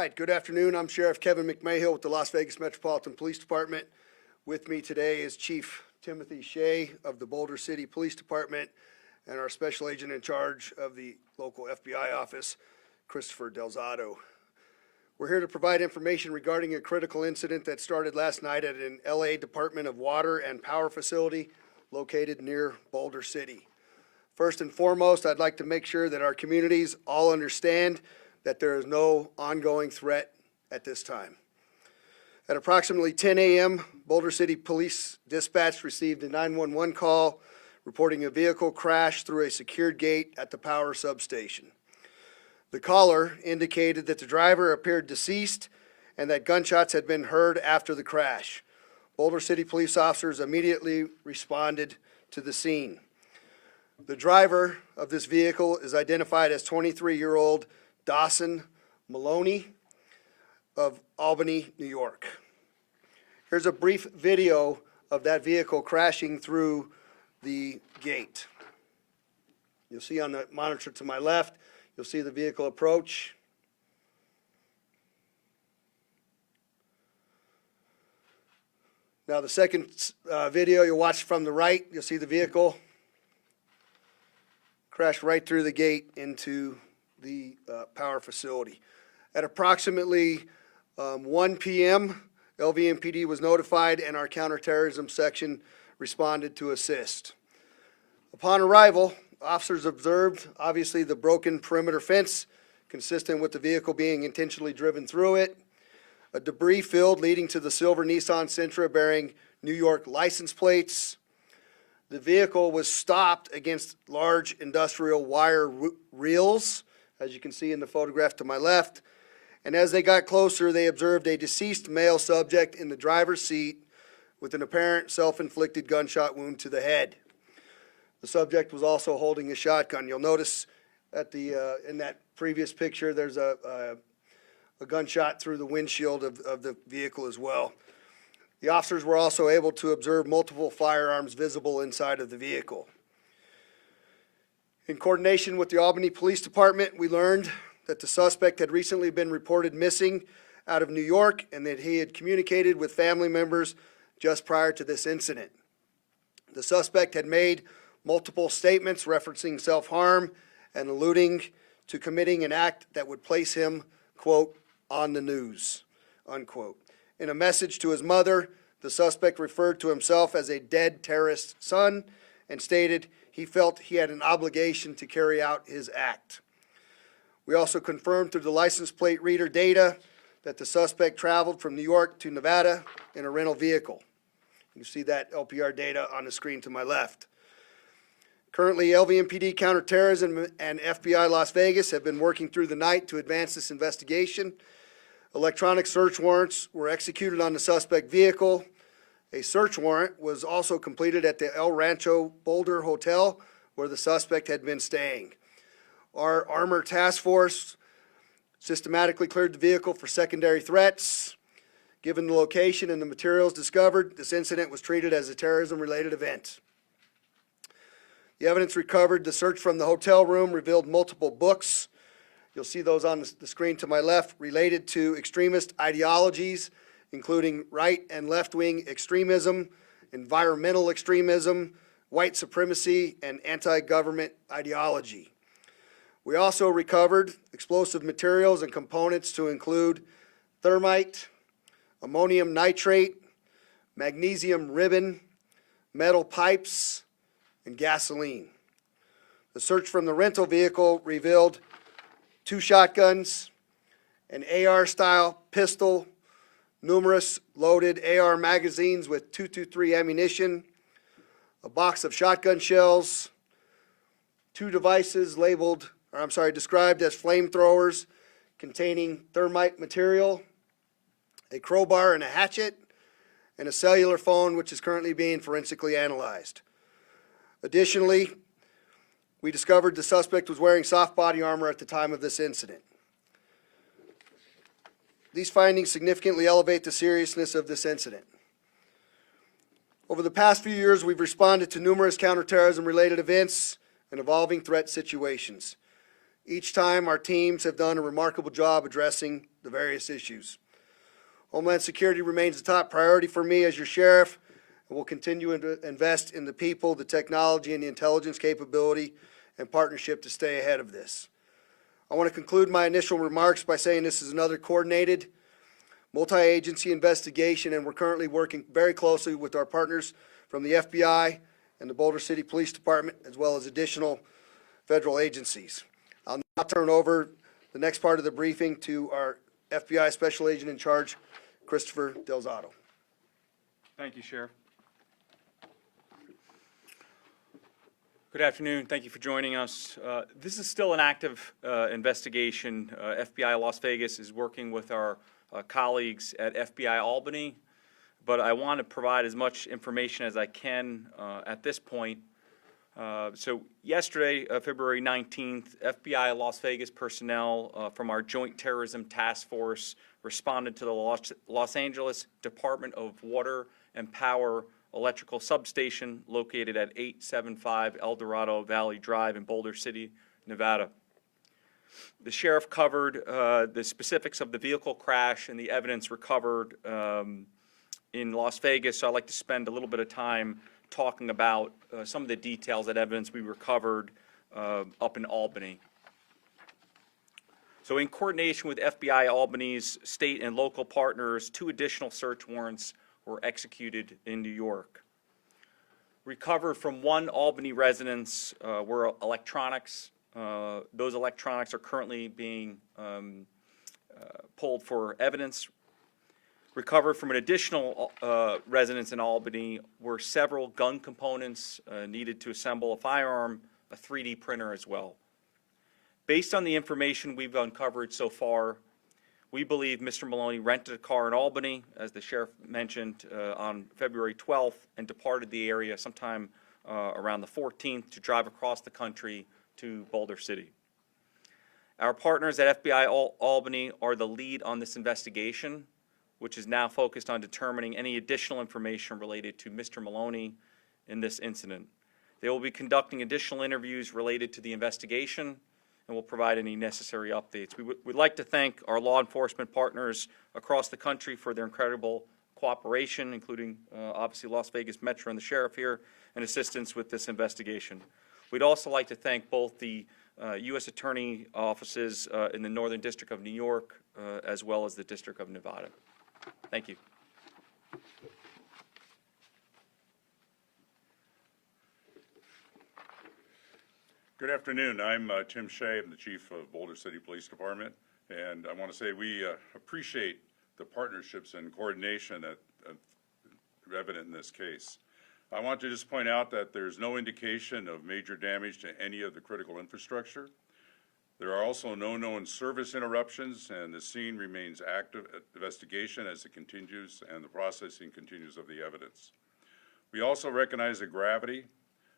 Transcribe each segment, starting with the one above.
right, good afternoon. I'm Sheriff Kevin McMahill with the Las Vegas Metropolitan Police Department. With me today is Chief Timothy Shea of the Boulder City Police Department and our Special Agent in charge of the local FBI office, Christopher Delzato. We're here to provide information regarding a critical incident that started last night at an LA Department of Water and Power facility located near Boulder City. First and foremost, I'd like to make sure that our communities all understand that there is no ongoing threat at this time. At approximately 10 a.m., Boulder City Police Dispatch received a 911 call reporting a vehicle crash through a secured gate at the power substation. The caller indicated that the driver appeared deceased and that gunshots had been heard after the crash. Boulder City police officers immediately responded to the scene. The driver of this vehicle is identified as 23-year-old Dawson Maloney of Albany, New York. Here's a brief video of that vehicle crashing through the gate. You'll see on the monitor to my left, you'll see the vehicle approach. Now the second video you'll watch from the right, you'll see the vehicle crash right through the gate into the power facility. At approximately 1 p.m., LVMPD was notified and our counterterrorism section responded to assist. Upon arrival, officers observed, obviously, the broken perimeter fence consistent with the vehicle being intentionally driven through it, a debris field leading to the silver Nissan Sentra bearing New York license plates. The vehicle was stopped against large industrial wire reels, as you can see in the photograph to my left. And as they got closer, they observed a deceased male subject in the driver's seat with an apparent self-inflicted gunshot wound to the head. The subject was also holding a shotgun. You'll notice at in that previous picture, there's a gunshot through the windshield of the vehicle as well. The officers were also able to observe multiple firearms visible inside of the vehicle. In coordination with the Albany Police Department, we learned that the suspect had recently been reported missing out of New York and that he had communicated with family members just prior to this incident. The suspect had made multiple statements referencing self-harm and alluding to committing an act that would place him, quote, on the news, unquote. In a message to his mother, the suspect referred to himself as a dead terrorist son and stated he felt he had an obligation to carry out his act. We also confirmed through the license plate reader data that the suspect traveled from New York to Nevada in a rental vehicle. You see that LPR data on the screen to my left. Currently, LVMPD Counterterrorism and FBI Las Vegas have been working through the night to advance this investigation. Electronic search warrants were executed on the suspect vehicle. A search warrant was also completed at the El Rancho Boulder Hotel where the suspect had been staying. Our Armor Task Force systematically cleared the vehicle for secondary threats. Given the location and the materials discovered, this incident was treated as a terrorism-related event. The evidence recovered, the search from the hotel room revealed multiple books. You'll see those on the screen to my left related to extremist ideologies, including right and left-wing extremism, environmental extremism, white supremacy, and anti-government ideology. We also recovered explosive materials and components to include thermite, ammonium nitrate, magnesium ribbon, metal pipes, and gasoline. The search from the rental vehicle revealed 2 shotguns, an AR-style pistol, numerous loaded AR magazines with .223 ammunition, a box of shotgun shells, 2 devices described as flamethrowers containing thermite material, a crowbar and a hatchet, and a cellular phone which is currently being forensically analyzed. Additionally, we discovered the suspect was wearing soft body armor at the time of this incident. These findings significantly elevate the seriousness of this incident. Over the past few years, we've responded to numerous counterterrorism-related events and evolving threat situations. Each time, our teams have done a remarkable job addressing the various issues. Homeland Security remains a top priority for me as your sheriff, and will continue to invest in the people, the technology, and the intelligence capability and partnership to stay ahead of this. I want to conclude my initial remarks by saying this is another coordinated, multi-agency investigation, and we're currently working very closely with our partners from the FBI and the Boulder City Police Department, as well as additional federal agencies. I'll now turn over the next part of the briefing to our FBI Special Agent in Charge, Christopher Delzato. Thank you, Sheriff. Good afternoon. Thank you for joining us. This is still an active investigation. FBI Las Vegas is working with our colleagues at FBI Albany, but I want to provide as much information as I can at this point. So yesterday, February 19th, FBI Las Vegas personnel from our Joint Terrorism Task Force responded to the Los Angeles Department of Water and Power electrical substation located at 875 El Dorado Valley Drive in Boulder City, Nevada. The sheriff covered the specifics of the vehicle crash and the evidence recovered in Las Vegas, so I'd like to spend a little bit of time talking about some of the details, that evidence we recovered up in Albany. So in coordination with FBI Albany's state and local partners, 2 additional search warrants were executed in New York. Recovered from 1 Albany residence were electronics. Those electronics are currently being pulled for evidence. Recovered from an additional residence in Albany were several gun components needed to assemble a firearm, a 3D printer as well. Based on the information we've uncovered so far, we believe Mr. Maloney rented a car in Albany, as the sheriff mentioned, on February 12th and departed the area sometime around the 14th to drive across the country to Boulder City. Our partners at FBI Albany are the lead on this investigation, which is now focused on determining any additional information related to Mr. Maloney in this incident. They will be conducting additional interviews related to the investigation and will provide any necessary updates. We'd like to thank our law enforcement partners across the country for their incredible cooperation, including obviously Las Vegas Metro and the sheriff here, and assistance with this investigation. We'd also like to thank both the U.S. Attorney offices in the Northern District of New York as well as the District of Nevada. Thank you. Good afternoon. I'm Tim Shea. I'm the Chief of Boulder City Police Department, and I want to say we appreciate the partnerships and coordination that are evident in this case. I want to just point out that there's no indication of major damage to any of the critical infrastructure. There are also no known service interruptions, and the scene remains active investigation as it continues and the processing continues of the evidence. We also recognize the gravity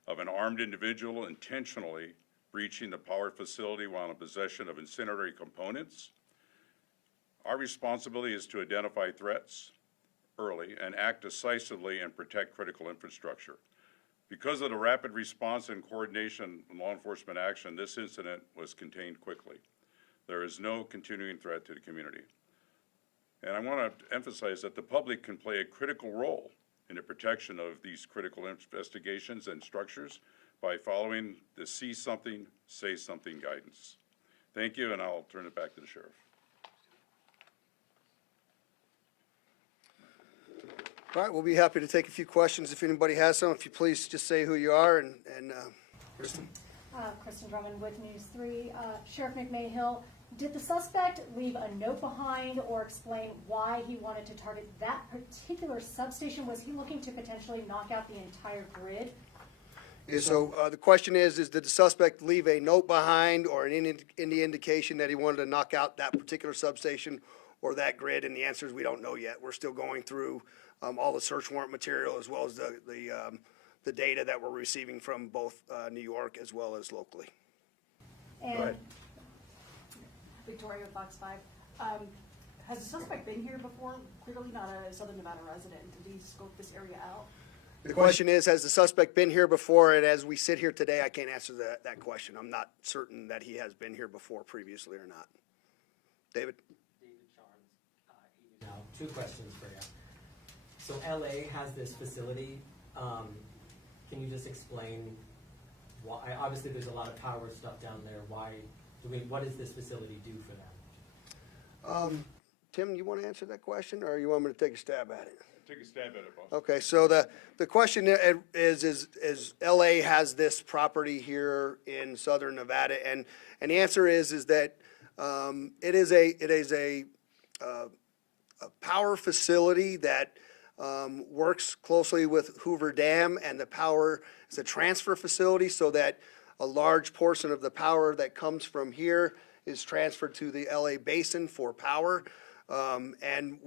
of an armed individual intentionally breaching the power facility while in possession of incendiary components. Our responsibility is to identify threats early and act decisively and protect critical infrastructure. Because of the rapid response and coordination in law enforcement action, this incident was contained quickly. There is no continuing threat to the community. And I want to emphasize that the public can play a critical role in the protection of these critical investigations and structures by following the see something, say something guidance. Thank you, and I'll turn it back to the sheriff. All right, we'll be happy to take a few questions if anybody has some. If you please just say who you are and Kristen. Kristen Drummond with News 3. Sheriff McMahill, did the suspect leave a note behind or explain why he wanted to target that particular substation? Was he looking to potentially knock out the entire grid? Yeah, so the question is did the suspect leave a note behind or any indication that he wanted to knock out that particular substation or that grid? And the answer is we don't know yet. We're still going through all the search warrant material as well as the data that we're receiving from both New York as well as locally. And Victoria, Fox 5. Has the suspect been here before? Clearly not a Southern Nevada resident. Did he scope this area out? The question is, has the suspect been here before? And as we sit here today, I can't answer that question. I'm not certain that he has been here before previously or not. David? two questions for you. So LA has this facility. Can you just explain why? Obviously, there's a lot of power stuff down there. What does this facility do for them? Tim, you want to answer that question, or you want me to take a stab at it? Take a stab at it, boss. Okay, so the question is LA has this property here in southern Nevada, and the answer is that it is a power facility that works closely with Hoover Dam, and the power is a transfer facility so that a large portion of the power that comes from here is transferred to the LA basin for power. And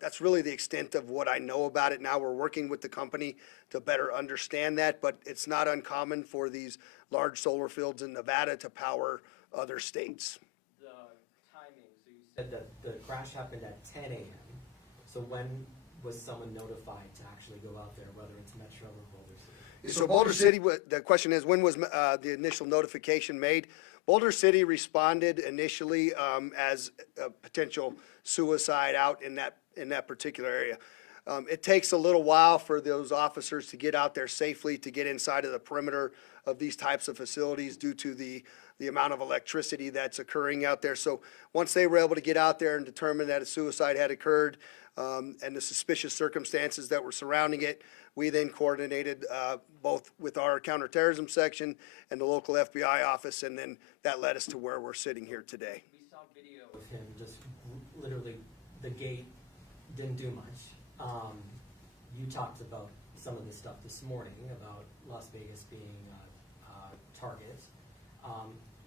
that's really the extent of what I know about it now. We're working with the company to better understand that, but it's not uncommon for these large solar fields in Nevada to power other states. The timing, so you said that the crash happened at 10 a.m. So when was someone notified to actually go out there, whether it's Metro or Boulder City? So Boulder City, the question is, when was the initial notification made? Boulder City responded initially as a potential suicide out in that particular area. It takes a little while for those officers to get out there safely, to get inside of the perimeter of these types of facilities due to the amount of electricity that's occurring out there. So once they were able to get out there and determine that a suicide had occurred and the suspicious circumstances that were surrounding it, we then coordinated both with our counterterrorism section and the local FBI office, and then that led us to where we're sitting here today. We saw video of him just literally, the gate didn't do much. You talked about some of this stuff this morning about Las Vegas being a target.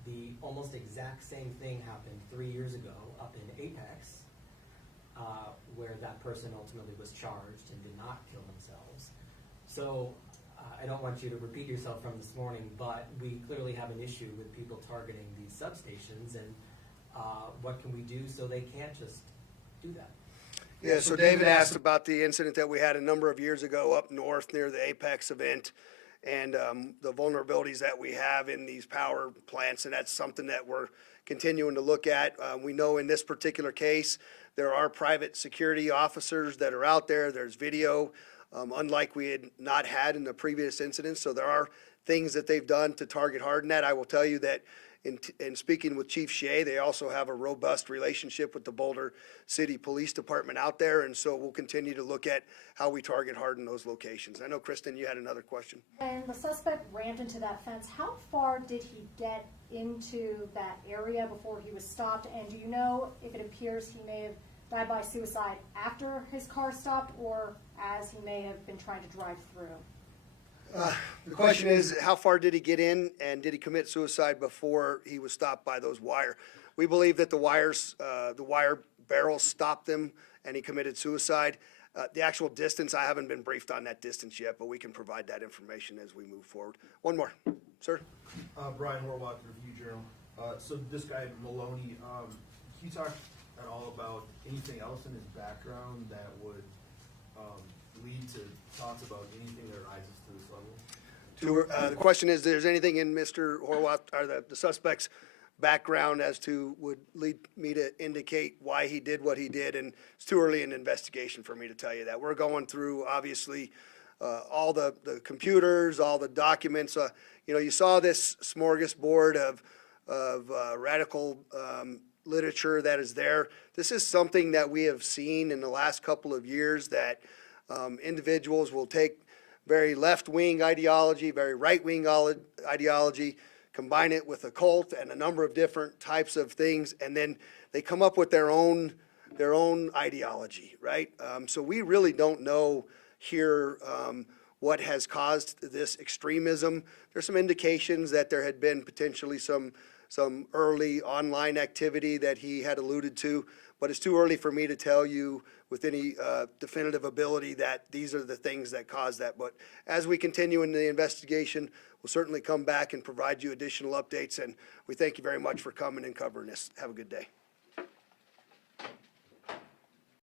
The almost exact same thing happened 3 years ago up in Apex, where that person ultimately was charged and did not kill themselves. So I don't want you to repeat yourself from this morning, but we clearly have an issue with people targeting these substations, and what can we do so they can't just do that? Yeah, so David asked about the incident that we had a number of years ago up north near the Apex event, and the vulnerabilities that we have in these power plants, and that's something that we're continuing to look at. We know in this particular case, there are private security officers that are out there. There's video, unlike we had not had in the previous incidents. So there are things that they've done to target harden that. I will tell you that in speaking with Chief Shea, they also have a robust relationship with the Boulder City Police Department out there, and so we'll continue to look at how we target harden those locations. I know, Kristen, you had another question. When the suspect rammed into that fence, how far did he get into that area before he was stopped? And do you know if it appears he may have died by suicide after his car stopped or as he may have been trying to drive through? The question is, how far did he get in, and did he commit suicide before he was stopped by those wire? We believe that the wire barrels stopped him, and he committed suicide. The actual distance, I haven't been briefed on that distance yet, but we can provide that information as we move forward. One more, sir. Brian Horwath, Review Journal. So this guy, Maloney, can you talk at all about anything else in his background that would lead to thoughts about anything that rises to this level? The question is, there's anything in Mr. Horwath, or the suspect's background as to, would lead me to indicate why he did what he did, and it's too early in the investigation for me to tell you that. We're going through, obviously, all the computers, all the documents. You saw this smorgasbord of radical literature that is there. This is something that we have seen in the last couple of years, that individuals will take very left-wing ideology, very right-wing ideology, combine it with a cult and a number of different types of things, and then they come up with their own ideology, right? So we really don't know here what has caused this extremism. There's some indications that there had been potentially some early online activity that he had alluded to, but it's too early for me to tell you with any definitive ability that these are the things that caused that. But as we continue in the investigation, we'll certainly come back and provide you additional updates, and we thank you very much for coming and covering this. Have a good day.